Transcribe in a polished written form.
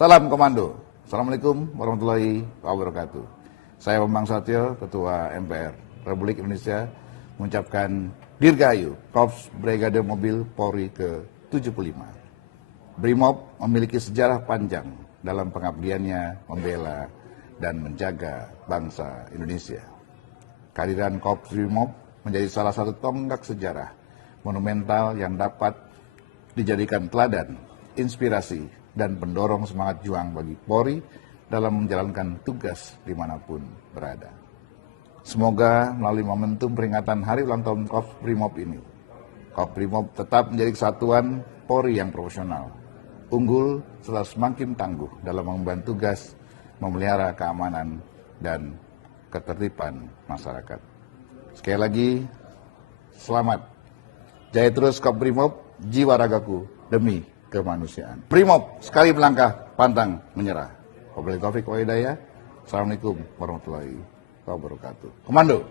Salam Komando. Assalamualaikum warahmatullahi wabarakatuh. Saya Bambang Susatyo, Ketua MPR Republik Indonesia, mengucapkan Dirgahayu Korps Brigade Mobil Polri ke-75. Brimob memiliki sejarah panjang dalam pengabdiannya membela dan menjaga bangsa Indonesia. Kehadiran Korps Brimob menjadi salah satu tonggak sejarah monumental yang dapat dijadikan teladan, inspirasi, dan pendorong semangat juang bagi Polri dalam menjalankan tugas dimanapun berada. Semoga melalui momentum peringatan Hari Ulang Tahun Korps Brimob ini, Korps Brimob tetap menjadi kesatuan Polri yang profesional, unggul serta semakin tangguh dalam mengemban tugas memelihara keamanan dan ketertiban masyarakat. Sekali lagi, selamat. Jaya terus Korps Brimob, jiwa ragaku demi kemanusiaan. Brimob sekali melangkah, pantang menyerah. Wabillahi taufiq wal hidayah. Assalamualaikum warahmatullahi wabarakatuh. Komando.